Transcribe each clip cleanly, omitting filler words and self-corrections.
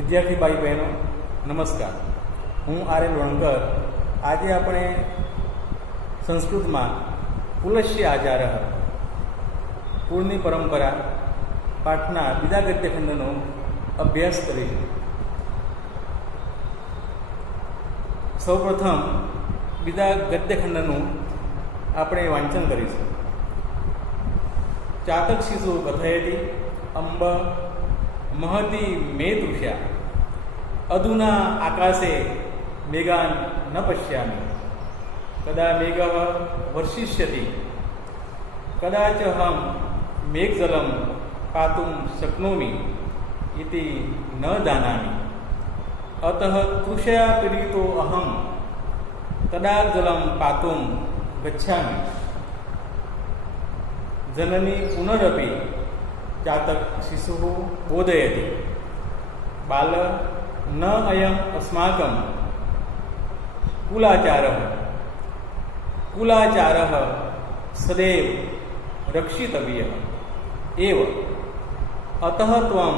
વિદ્યાર્થી ભાઈ બહેનો નમસ્કાર. હું આર.એલ. વણકર. આજે આપણે સંસ્કૃતમાં કુલસ્ય આચાર કુળની પરંપરા પાઠના બીજા ગદ્યખંડનો અભ્યાસ કરીશું. સૌપ્રથમ બીજા ગદ્યખંડનું આપણે વાંચન કરીશું. ચાતક શિશુ કથયતિ અંબ મહતી મે તૃષા અધુના આકાશે મેઘાન ન પશ્યામિ કદા મેઘ વર્ષિષ્યતિ કદાચ અહમ મેઘજલમ પાતુમ શક્નોમિ ઇતિ ન જાનામિ અતઃ તૃષયા પીડિતો અહમ કદા જલમ પાતુમ ગચ્છામિ. જનની પુનરપી ચાતક શિશુ બોધયતિ બાલ ન અયમ અસ્માકમ કુલાચાર સદૈવ રક્ષિતવ્ય એવ અતઃ ત્વં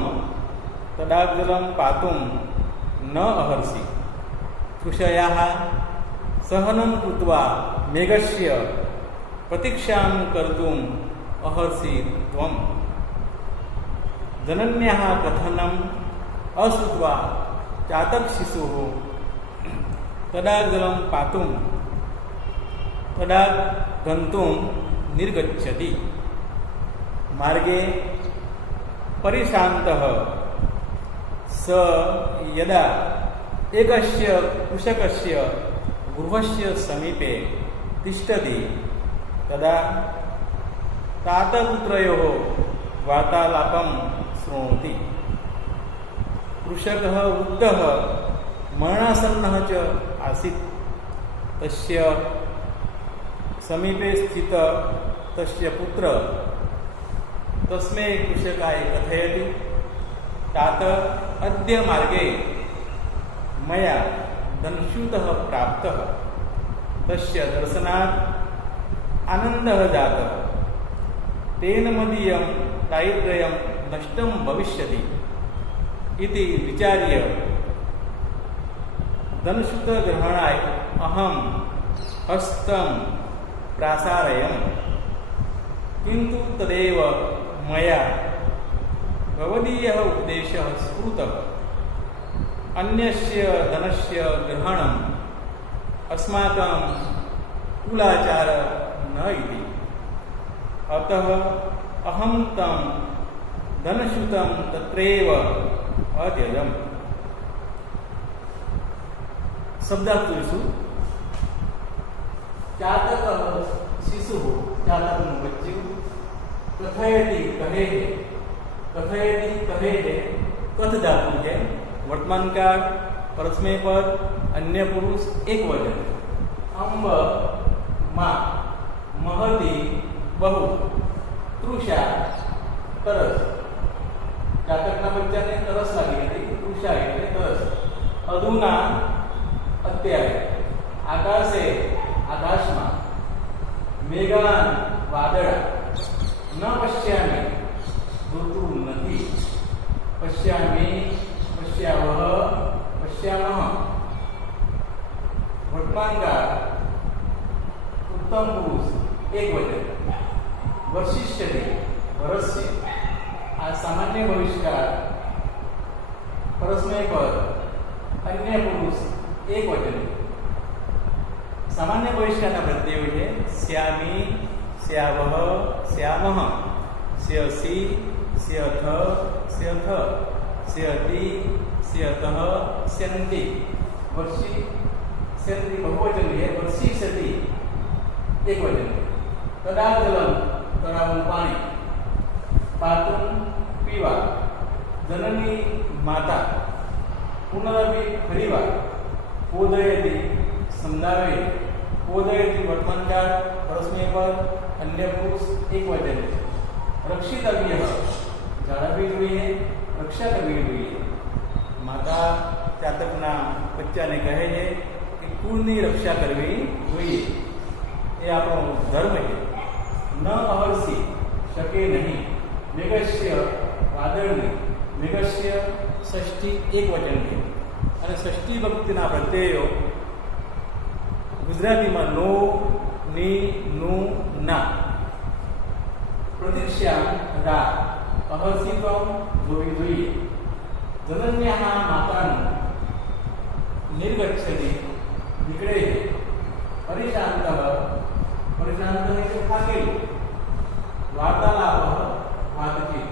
તદાજલમ પાતુમ ન અહર્ષિ તૃષયાઃ સહनं કૃત્વા મેઘસ્ય પ્રતીક્ષાં કર્તુમ અહર્ષિ ત્વં. જનન્યાઃ કથનમ અશ્રુત્વા ચાતક શિશુઃ તદા જલમ પાતુમ તદા ગંતુમ નિર્ગચ્છતિ. માર્ગે પરિશાંતઃ સ યદા એકસ્ય કૃષકસ્ય ગૃહસ્ય સમીપે તિષ્ઠતિ તદા તાતપુત્રયોઃ વાર્તાલાપં શૃણોતિ. કૃષકઃ વૃદ્ધઃ મરણાસન્નઃ ચ આસીत्. તસ્ય સમીપે સ્થિત તસ્ય પુત્ર તસ્મૈ કૃષકાય કથયતિ तात અદ્ય માર્ગે મયા ધનસ્યુતઃ પ્રાપ્તઃ તસ્ય દર્શનાत् આનંદઃ જાતઃ તેન મદીયં દારિદ્ર્યં નષ્ટં ભવિષ્યતિ ઇતિ વિચાર્ય ધનસ્યુતગ્રહણાય અહમ હસ્તં પ્રાસારયમ કિંતુ તદેવ મયા ભવદીયઃ ઉપદેશઃ સ્ફુરતઃ અન્યસ્ય ધનસ્ય ગ્રહણમ અસ્માકં કુલાચાર ન ઇતિ અતઃ અહં तं ધનસ્યુतं તત્રૈવ અત્યજમ. શબ્દાર્થ જોઈશું. ચાતક શિશુ ચાતકનું બચ્ચું કથયતી કહે છે કથયતી કહે છે કથ ધાતુ છે. વર્તમાન કાળ પરસ્મય પદ અન્ય પુરુષ એક વચન. અંબ માં મહતી બહુ તૃષા તરસ. ચાતકના બચ્ચાને તરસ લાગી હતી. તૃષા એટલે તરસ. અધુના અત્યારે આકાશે આકાશમાં મેઘાન વાદળા ન પશ્યામિ જોતું નથી. પશ્યામિ પશ્યાવહ પશ્યામઃ. વર્તમાનકાળ ઉત્તમ પુરુષ એક વચન. વર્ષિષ્યતિ વરસ્ય. આ સામાન્ય ભવિષ્યકાળ પરસ્મય પદ અન્ય પુરુષ એક વચન. સામાન્ય ભવિષ્યના પ્રત્યયો છે શ્યામી શ્યાવહ શ્યામઃ શ્યસી શ્યથ શ્યથ શ્યતિ શ્યતઃ શ્યન્તિ. વર્ષી શ્યન્તિ બહુવચન છે. વર્ષિષ્યતિ એક વચન. તદા જલમ તળાવનું પાણી. પાતુમ પીવા. જનની માતા. પુનરપી ફરીવાર. પોદયતી સમજાવે. પોદયતી વર્તમાનકાળ પરસ્મય પદ અન્ય પુરુષ એક વચન. રક્ષિતવ્ય જાળવવી જોઈએ. રક્ષા કરવી જોઈએ. માતા ચાતકના બચ્ચાને કહે છે કે કુળની રક્ષા કરવી જોઈએ. એ આપણો ધર્મ છે. ન અહર્ષિ શકે નહીં મેઘસ્ય વાદળની મેઘસ્ય ષષ્ઠી એક વચન છે અને ષષ્ઠી ભક્તિના પ્રત્યયો ગુજરાતીમાં નો, ની, નું, ના. પ્રતિક્ષ્યા રા અહર્ષિત્વ જોવી જોઈએ. જનન્યા માતાનું નિર્ગચ્છતિ નીકળે છે. પરિશાંત પરિશાંત એટલે થાકેલું. વાર્તાલાપ વાતચીત.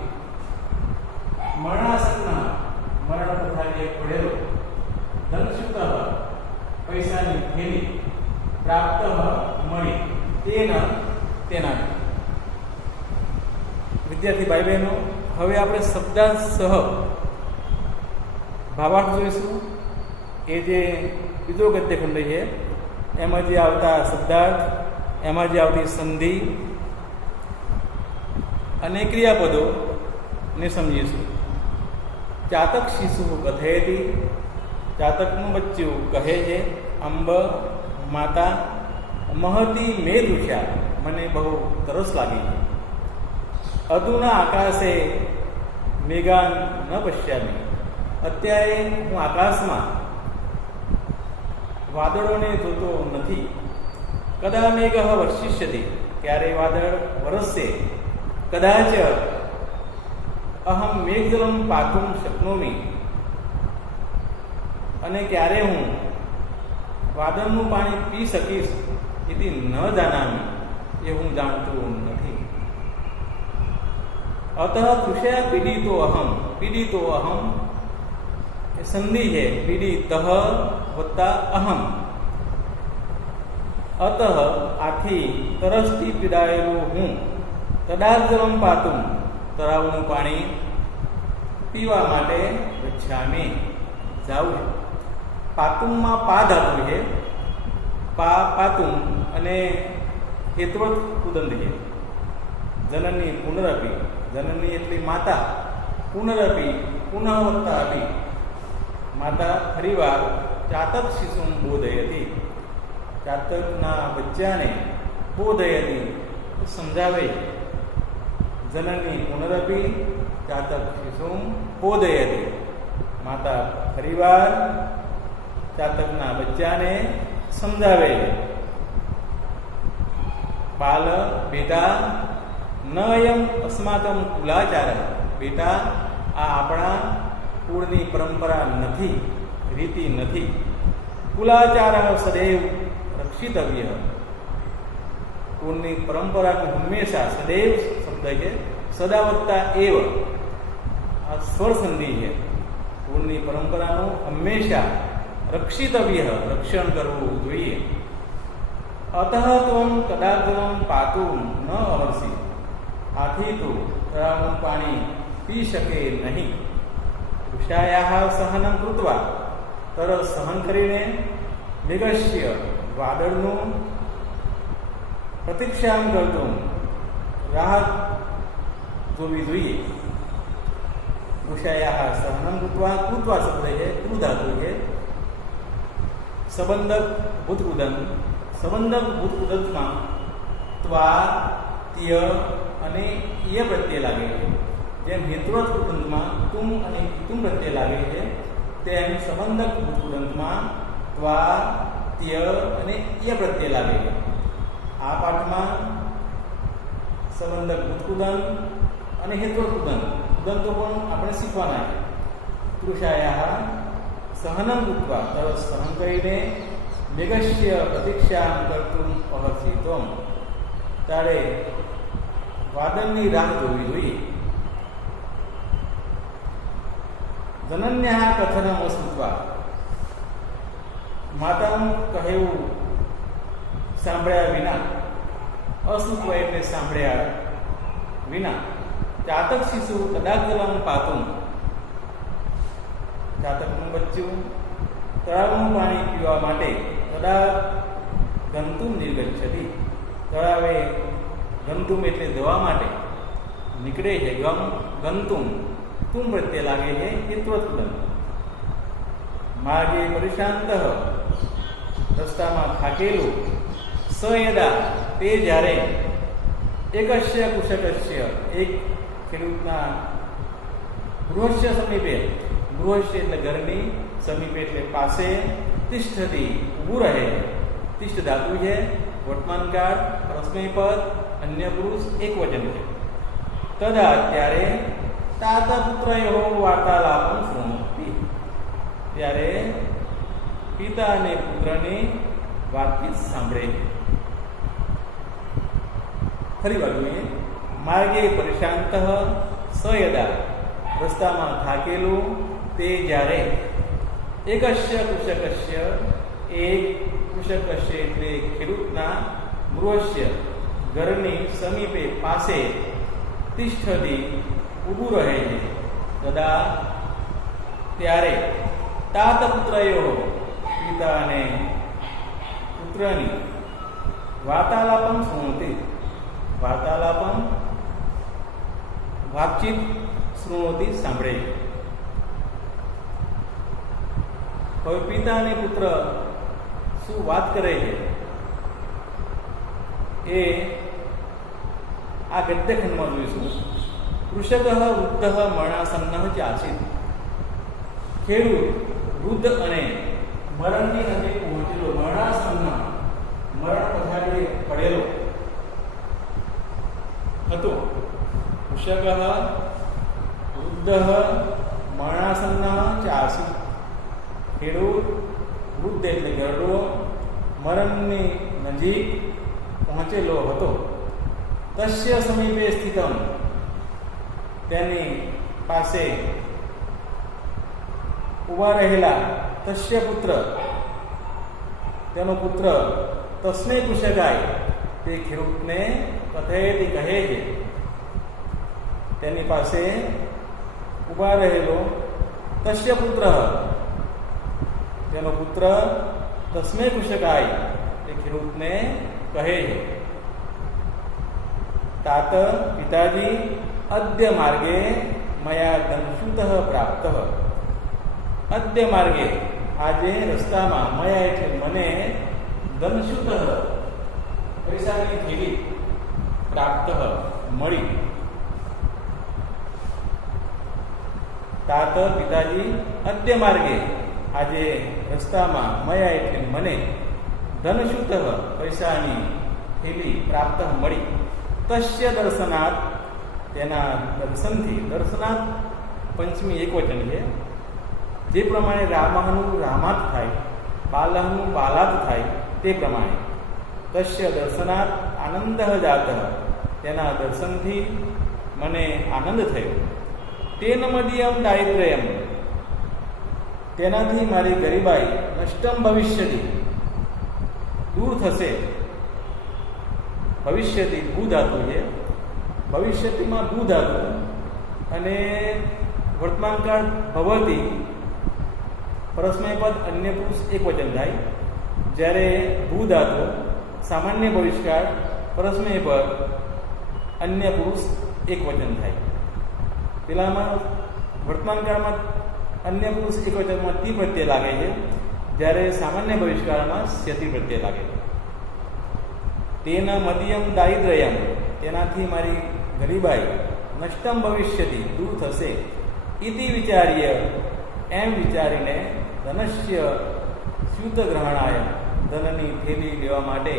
મરણાસન્ન મરણ પથારીએ પડેલો. ધનસુત પૈસાની થેલી. પ્રાપ્ત મળી. તેના વિદ્યાર્થી ભાઈ બહેનો, હવે આપણે શબ્દાંશ ભાવાર્થ જોઈશું. એ જે બીજો ગદ્યખંડ છે એમાં જે આવતા શબ્દાર્થ, એમાં જે આવતી સંધિ અને ક્રિયાપદો ને સમજીશું. ચાતક શિશુ કથયતી, ચાતકનું બચ્ચું કહે છે અંબ માતા મહતી મેદૃશ્યા, મને બહુ તરસ લાગી. અધુના આકાશે મેઘાન ન પશ્યામી, અત્યારે હું આકાશમાં વાદળોને જોતો નથી. કદા મેઘ વર્ષિષ્યતિ, ક્યારે વાદળ વરસશે. કદાચ અહમ મેઘજલમ પાતુમ શક્નોમી, અને ક્યારે હું વાદળનું પાણી પી શકીશ. એથી ન જાનામી, એ હું જાણતો નથી. અતઃ તૃષયા પીડિતો અહમ એ સંધિ છે. પીડિત વત્તા અહમ. અતઃ આથી તરસથી પીડાયેલો હું. તડાજલમ પાતુમ, તળાવનું પાણી પીવા માટે ગચ્છામિ, જાઉં છું. પાતુમમાં પા ધાતુ છે. પાતુમ અને હેત્વત કુદંત છે. જનની પુનરપી, જનની એટલે માતા. પુનરપી પુનઃ વત્તા અપી, માતા ફરીવાર ચાતક શિશુમ બોધયતી, ચાતકના બચ્ચાને બોધયતી સમજાવે. જનની પુનરપી ચાતક શિશુમ બોધયતી, માતા ફરીવાર ચાતકના બચ્ચાને સમજાવે. બાલ બેટા ન અયમ અસ્માકમ કુલાચાર, બેટા આ આપણા કુળની પરંપરા નથી, રીતિ નથી. કુલાચાર સદૈવ રક્ષિતવ્ય, કુળની પરંપરાનું હંમેશા, સદૈવ શબ્દ છે સદા વત્તા એવ, આ સ્વર સંધિ છે. કુળની પરંપરાનું હંમેશા રક્ષિતવ્ય, રક્ષણ કરવું જોઈએ. અતઃ ત્વમ કદાચન પાતુમ ન અહર્ષિ, આથી તું તળાવનું પાણી પી શકે નહીં. તૃષાયાઃ સહનં કૃત્વા, તરસ સહન કરીને. મેઘસ્ય વાદળનું. પ્રતીક્ષામ કરતું, રાહ જોવી જોઈએ. તૃષાયાઃ સહનં કૃત્વા, કૃત્વા શબ્દ છે કૃ ધાતુ છે. સંબંધક ભૂતકુદન, સંબંધક ભૂતકુદનમાં ત્વા ત્ય અને ય પ્રત્યય લાગે છે. જેમ હેતુવત કુદંતમાં તુમ અને તુમ પ્રત્યય લાગે છે, તેમ સંબંધક ભૂતકુદંતમાં ત્વા ત્ય અને ય પ્રત્યય લાગે છે. આ પાઠમાં સંબંધક ભૂતકુદન અને હેતુવત કુદંતો પણ આપણે શીખવાના છે. તૃષાયાઃ સહનં કૃત્વા, તરસ સહન કરીને. મેઘસ્ય પ્રતીક્ષામ કર્તુમ અહર્ષિત્વમ, ત્યારે વાદળની રાહ જોવી જોઈએ. જનન્યા કથનમ અશ્રુત્વા, માતાનું કહેવું સાંભળ્યા વિના. અશ્રુત્વ એટલે સાંભળ્યા વિના. ચાતક શિશુ કદાચલમ પાતુમ, ચાતકનું બચ્ચું તળાવનું પાણી પીવા માટે. કદા ગંતુમ નિર્ગચ્છતિ, તળાવે ગંતુમ એટલે જવા માટે નીકળે છે. ગંતુમ તુમ પ્રત્યે લાગે છે હિત્વત્કુદમ. માર્ગે પરિશાંત, રસ્તામાં થાકેલું. સ યદા તે જ્યારે. એકસ્ય કુશકસ્ય એક ખેડૂતના ગૃહસ્ય સમીપે, ગૃહસ્ય એટલે ઘરની, સમીપે એટલે પાસે, તિષ્ઠતિ ઊભું રહે, તિષ્ઠ ધાતુ છે, વર્તમાન કાળ, પરસ્મય પદ, અન્ય પુરુષ એકવચન છે. તદા ત્યારે તાત પુત્રયો વાર્તાલાપમ શૃણોતિ, ત્યારે પિતા અને પુત્રની વાતચીત સાંભળે. ફરી વાર જોઈએ. માર્ગે પરેશાંત સ યદા, રસ્તામાં થાકેલું તે જ્યારે, એકસ્ય કૃષકસ્ય, એક કૃષકસ્ય એટલે ખેડૂતના, ગૃહસ્ય ઘરની, સમીપે પાસે, તિષ્ઠતિ ઊભું રહે છે, તદા ત્યારે, તાત પુત્રયો પિતા અને પુત્રની, વાર્તાલાપમ શૃણોતિ વાર્તાલાપમ વાતચીત, શૃણોતિ સાંભળે. હવે પિતા અને પુત્ર શું વાત કરે છે એ આ ગદ્યખંડમાં જોઈશું. કૃષક વૃદ્ધ મરણાસન્ન ચાસિત, ખેડૂત વૃદ્ધ અને મરણની નજીક પહોંચેલો, મરણાસન્ન મરણ પથારીએ પડેલો હતો. કૃષક વૃદ્ધ મરણાસન્ન ચાસિત, ખેડૂત વૃદ્ધ એટલે ગરડો, મરણની નજીક પહોંચેલો હતો. તસ્ય સમીપે સ્થિતમ, તેની પાસે ઉભા રહેલા, તસ્ય પુત્ર તેનો પુત્ર, તસ્મે કૃષકાય તે ખેડૂતને, કથયતિ કહે છે, તેની પાસે ઉભા રહેલો, તસ્ય પુત્ર તેનો પુત્ર, તસ્મે કૃષકાય તે ખેડૂતને કહે છે. તાત પિતાજી અદ્ય માર્ગે મયા દંશુત પ્રાપ્ત, અદ્ય માર્ગે આજે રસ્તામાં, મયા એટલે મને, દંશુત પૈસાની થેલી, પ્રાપ્ત મળી. તાત પિતાજી અદ્ય માર્ગે આજે રસ્તામાં, મયા એટલે મને, ધનશુત પૈસાની થેલી પ્રાપ્ત મળી. તસ્ય દર્શનાત તેના દર્શનથી, દર્શનાત પંચમી એકવચન છે. જે પ્રમાણે રામનું રામાત થાય, બાલહનું બાલાત થાય તે પ્રમાણે. તસ્ય દર્શનાત આનંદ જાત, તેના દર્શનથી મને આનંદ થયો. તેન મદીયમ દારિદ્ર્યમ, તેનાથી મારી ગરીબાઈ, નષ્ટમ ભવિષ્યતિ દૂર થશે. ભવિષ્યતિ ભૂ ધાતુ છે, ભવિષ્યતિમાં ભૂ ધાતુ અને વર્તમાન કાળ ભવતી, પરસ્મય પદ અન્ય પુરુષ એકવચન થાય. જ્યારે ભૂ ધાતુ સામાન્ય ભવિષ્યકાળ, પરસ્મય પદ અન્ય પુરુષ એકવચન થાય. પેલામાં વર્તમાન કાળમાં અન્ય પુરુષ એકવચનમાં તી પ્રત્યય લાગે છે, જ્યારે સામાન્ય ભવિષ્યકાળમાં સ્યતિ પ્રત્યય લાગે છે. તેના મદીયમ દારિદ્ર્યમ, તેનાથી મારી ગરીબાઈ, નષ્ટમ ભવિષ્યતિ દૂર થશે. ઇતિ વિચાર્ય, એમ વિચારીને, ધનસ્ય સ્યુત ગ્રહણાય, ધનની થેલી લેવા માટે,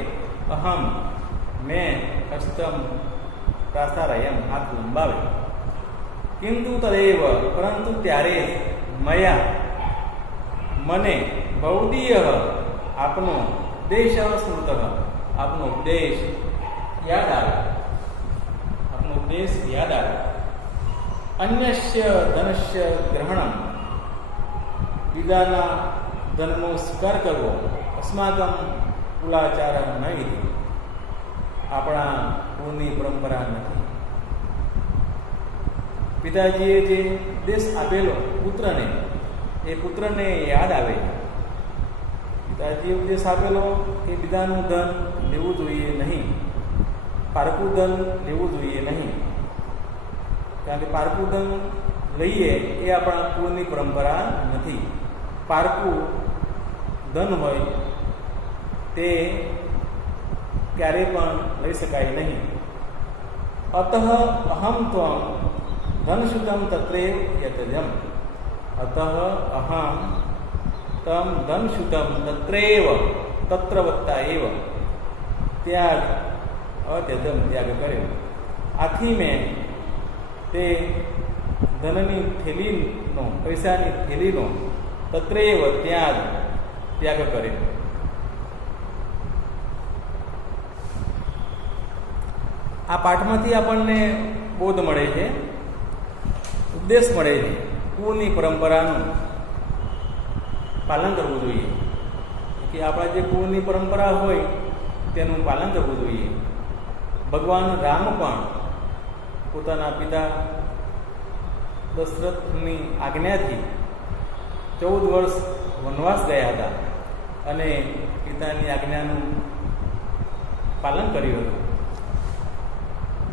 અહમ મેં, હસ્તમ પ્રાસારયમ હાથ લંબાવે. કિંતુ તદેવ, પરંતુ ત્યારે, મયા મને, બૌદીય આપનો, દેશ સ્મૃત આપનો ઉપદેશ યાદ આવે, આપનો ઉપદેશ યાદ આવે. અન્યસ્ય ધનસ્ય ગ્રહણમ, બીજાના ધનનો સ્વીકાર કરવો, અસ્માકમ કુલાચાર નહીં, આપણા કુળની પરંપરા નથી. પિતાજીએ જે ઉપદેશ આપેલો પુત્રને, એ પુત્રને યાદ આવે. પિતાજીએ ઉપદેશ આપેલો કે બીજાનું ધન લેવું જોઈએ નહીં, પારકું ધન લેવું જોઈએ નહીં. કારણ કે પારકું ધન લઈએ એ આપણા કુળની પરંપરા નથી. પારકું ધન હોય તે ક્યારેય પણ લઈ શકાય નહીં. અતઃ અહમ ત્વમ धनश्रुतं तत्रैव यतजम्। अतः अहं तं धनश्रुतं तत्रैव तत्रवत्ता एव त्याग अत्यजम त्याग કર્યો। આથી મેં તે ધનની થેલીનો પૈસાની થેલીનો તત્રેવ ત્યાગ કર્યો। આ પાઠમાંથી આપણને બોધ મળે છે, ઉપદેશ મળે છે, કુળની પરંપરાનું પાલન કરવું જોઈએ કે આપણા જે કુળની પરંપરા હોય તેનું પાલન કરવું જોઈએ। ભગવાન રામ પણ પોતાના પિતા દશરથની આજ્ઞાથી 14 વર્ષ વનવાસ ગયા હતા અને પિતાની આજ્ઞાનું પાલન કર્યું હતું।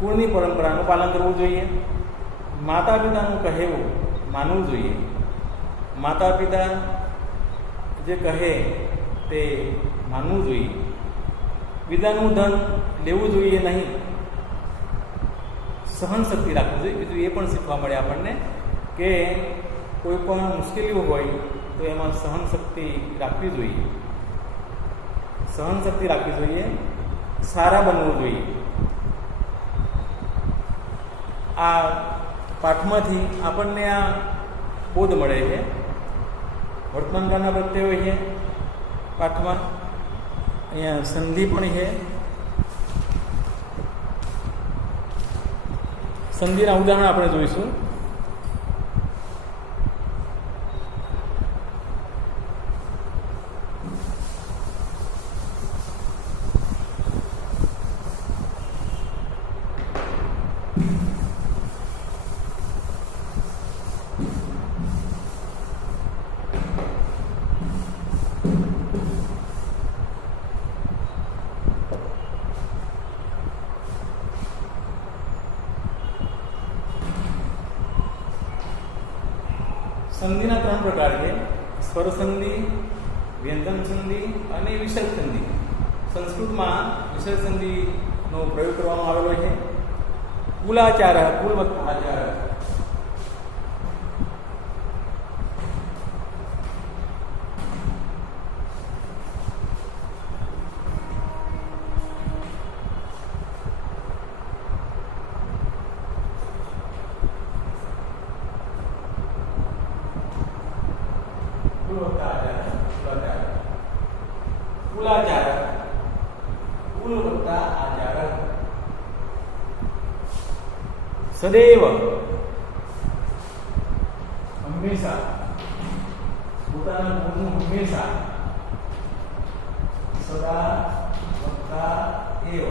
કુળની પરંપરાનું પાલન કરવું જોઈએ, માતા પિતાનું કહેવું માનવું જોઈએ, માતા પિતા જે કહે તે માનવું જોઈએ, બીજાનું ધન લેવું જોઈએ નહીં, સહન શક્તિ રાખવી જોઈએ। બીજું એ પણ શીખવા મળે આપણને કે કોઈ પણ મુશ્કેલીઓ હોય તો એમાં સહન શક્તિ રાખવી જોઈએ, સહન શક્તિ રાખવી જોઈએ, સારા બનવું જોઈએ। આ પાઠમાંથી આપણને આ બોધ મળે છે। વર્તમાનકાળના પ્રત્યયો છે પાઠમાં, અહીંયા સંધિ પણ છે। સંધિના ઉદાહરણ આપણે જોઈશું। સંધિના 3 પ્રકાર છે, સ્વર સંધિ, વ્યંજન સંધિ અને વિસર્ગ સંધિ। સંસ્કૃતમાં વિસર્ગ સંધિનો પ્રયોગ કરવામાં આવેલો છે। કુલાચાર, કુલ વત્તા આચાર, સદૈવ હંમેશા, પોતાના ગુણનું હંમેશા, સદા વત્તા એવ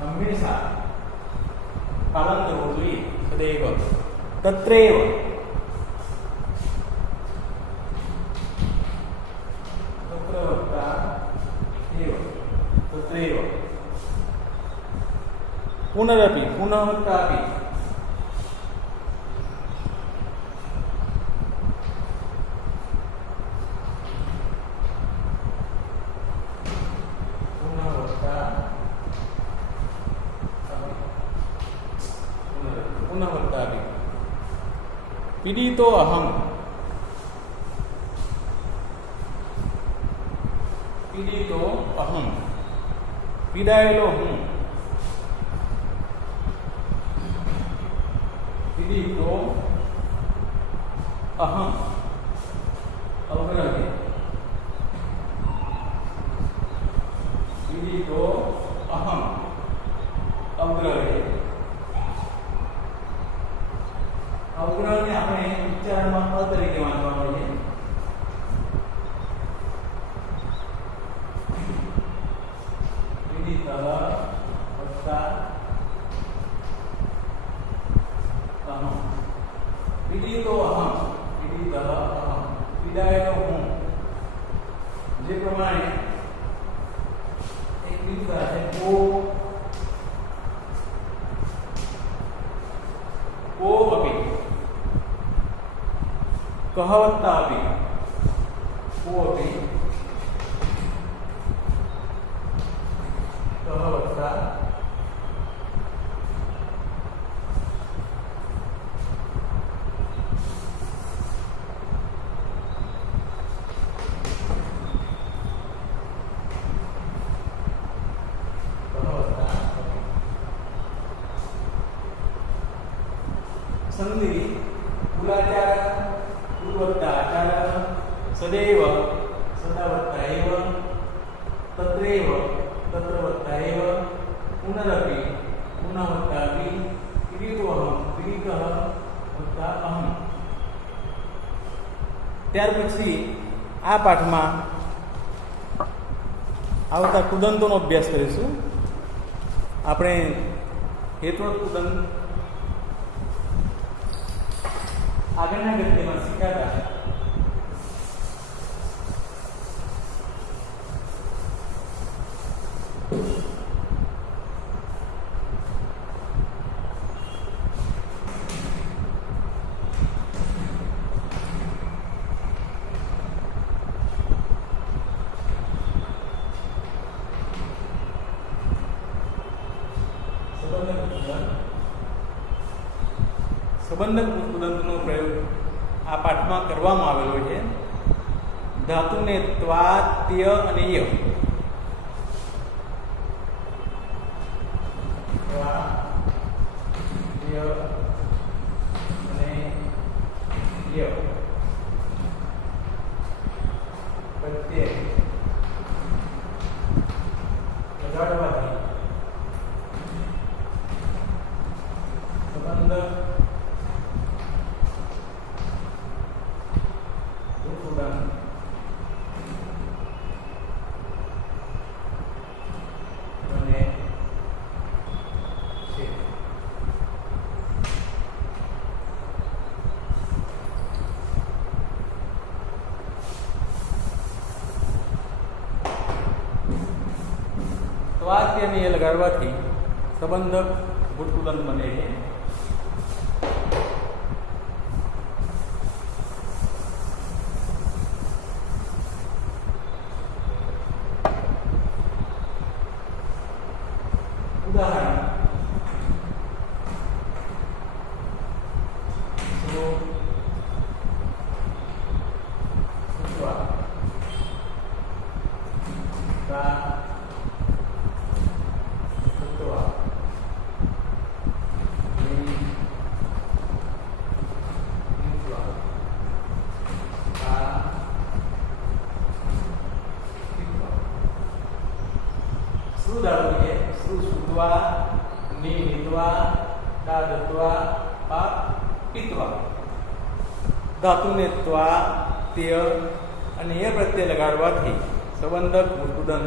હંમેશા પાલન કરવું જોઈએ। સદૈવ તત્રેવ તત્ર વત્તા એવ તત્રેવ પુનરપી પુનઃવત્તાપી પુનઃવત્તાપી પીડિતો અહમ, પીડિતો અહમ પીડાયેલો હું, પીડિતો અહમ અવગ્રહે, પીડિતો અહમ અવગ્રહે। અવગ્રહને આપણે ઉચ્ચારણમાં અ તરીકે વાંચવાનું છે। પીડિત વત્તા અહમ, પીડિતો અહમ, પીડિત અહમ પીડાયેલો હું। જે પ્રમાણે એક બીજું છે કો અપી કહવત્તા અપી, કો અપી કહવત્તા संधि कुलाचार कुलवत्ता आचार सदैव सदा वत्ता एव तत्रैव तत्र वत्ता एव पुनरपि पुनः वत्ता अपि किरीटोऽहं किरीटः वत्ता अहं। ત્યાર પછી આ પાઠમાં આવતા કુદંતોનો અભ્યાસ કરીશું. આપણે હેતુવત કુદંત આગળના ગદ્યમાં શીખ્યા હતા. સંબંધક કુદંતનો પ્રયોગ આ પાઠમાં કરવામાં આવેલો છે. ધાતુને ત્વા ત્ય અને ય અને ય પ્રત્યય લગાડવાથી સંબંધ ત્વાત્યને એ લગાડવાથી સંબંધક ભૂતકુદંત બને છે. ઉદાહરણ ધાતુને ત્વા ત્ય અને એ પ્રત્યે લગાડવાથી સંબંધક ભૂતકુદંત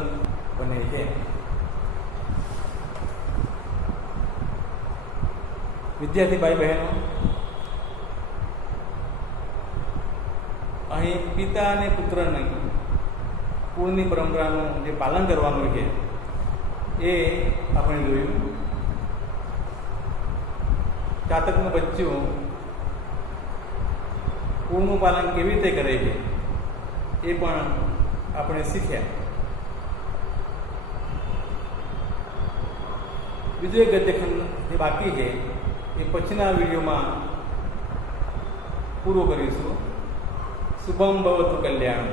બને છે. વિદ્યાર્થી ભાઈ બહેનો, અહીં પિતા અને પુત્રની કુળની પરંપરાનું જે પાલન કરવાનું છે એ આપણે જોયું. ચાતકનું બચ્ચું કુળનું પાલન કેવી રીતે કરે છે એ પણ આપણે શીખ્યા. બીજું એક ગદ્યખંડ જે બાકી છે એ પછીના વિડીયોમાં પૂરો કરીશું. શુભમ ભવતુ કલ્યાણ.